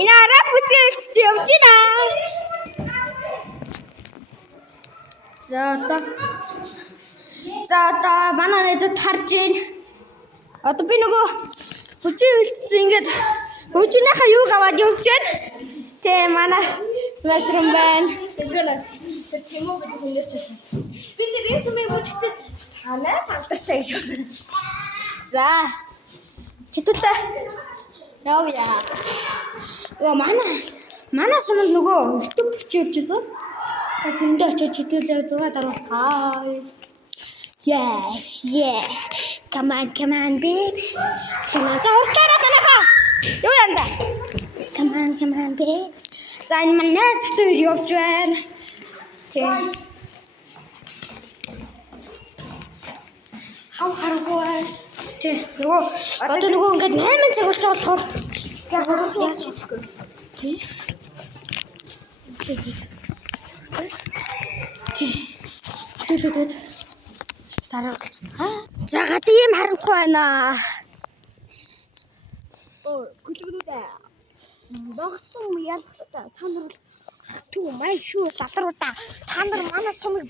Инаараа бүжгэлж явж байна. За одоо манай нэзэд харж байна. Одоо би нөгөө бүжгэлж ингээд бүжгийнхаа юуг аваад явж байна. Тэ манай semester юм байна. Тэр Тэмүү гэдэг хүн дээр ч байна. Би тэр ресүмээ бүжгтээ танаас алдартай гэж байна. За. Хитэлээ. Явъя. Яа манай суманд нөгөө YouTube бичиж явжсэн. Тэндээ очиж хитүүлээ 6 даруулцгаа. Yeah. Come on baby. Come on. За уртаараа танахаа. Юу янда? Come on baby. За энэ манай зөвхөн явж байна. Тийм. Хав харахгүй. Тийм. Нөгөө ингээд 8 цаг болж байгаа болохоор яг яаж хийхгүй. Тийм. Тэгээд дараа болчихсон. За гад ийм харанхуй байна. Гүлгүлүүдээ. Богцсон ялгчтай. Та нар бол түу май шүү шалруудаа. Та нар манай сумыг